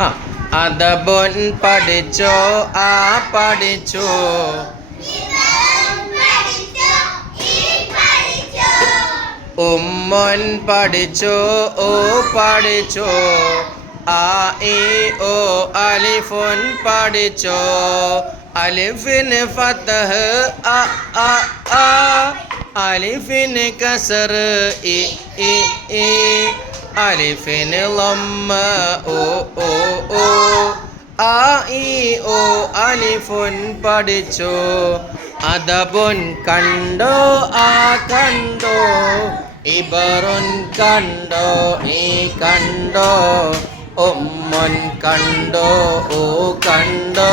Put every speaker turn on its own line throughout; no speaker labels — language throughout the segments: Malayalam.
ആ. അതബുൻ പഠിച്ചോ? ആ പഠിച്ചോ. ഉമ്മൻ പഠിച്ചോ ഓ പഠിച്ചോ. ആ ഇ ഓ അലിഫുൻ പഠിച്ചോ. അലിഫിന് ഫത്തഹ് അ അ ആ. അലിഫിന് കസർ ഇ ഇ. അലിഫിന് ലമ്മ ഓ ഓ ഓ. ആ ഇ ഓ അലിഫുൻ പഠിച്ചോ. അതബുൻ കണ്ടോ ആ കണ്ടോ. ഇബറുൻ കണ്ടോ ഈ കണ്ടോ. ഉമ്മൻ കണ്ടോ ഓ കണ്ടോ.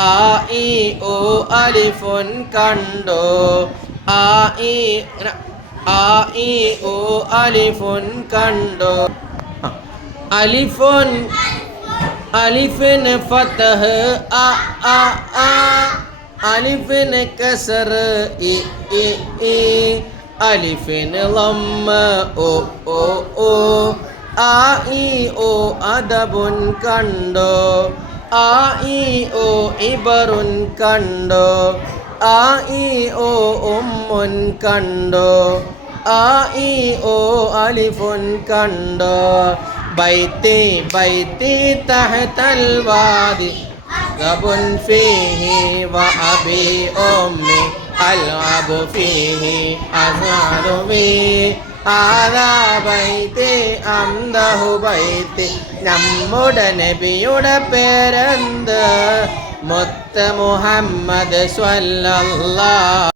ആ ഇ ഓ അലിഫുൻ കണ്ടോ. ആ ഇ ആ ഇ ഓ അലിഫുൻ കണ്ടോ ആ, അലിഫുൻ അലിഫിന് ഫതഹ് അ അ ആ അലിഫിന് കസർ ഇ ഇ ഇ അലിഫിന് ലമ്മ ഓ ഓ ഓ ആ ഇ ഓ അദബുൻ കണ്ടോ ആ ഇ ഓ ഇബറുൻ കണ്ടോ ആ ഇ ഓ ഉമ്മുൻ കണ്ടോ ആ ഇ ഓ അലിഫുൻ കണ്ടോ ബൈത്തി ബൈത്തി തഹതൽ വാദി ഗബുൻ ഫീഹി വ അബി ഉമ്മി അൽഅബു ഫീഹി അസ്അദു ബി ആദാ ബൈത്തി അംദഹു ബൈത്തി നമ്മുടെ നബിയുടെ പേരെന്ത് മുത്ത മുഹമ്മദ് സ്വല്ലല്ലാഹ്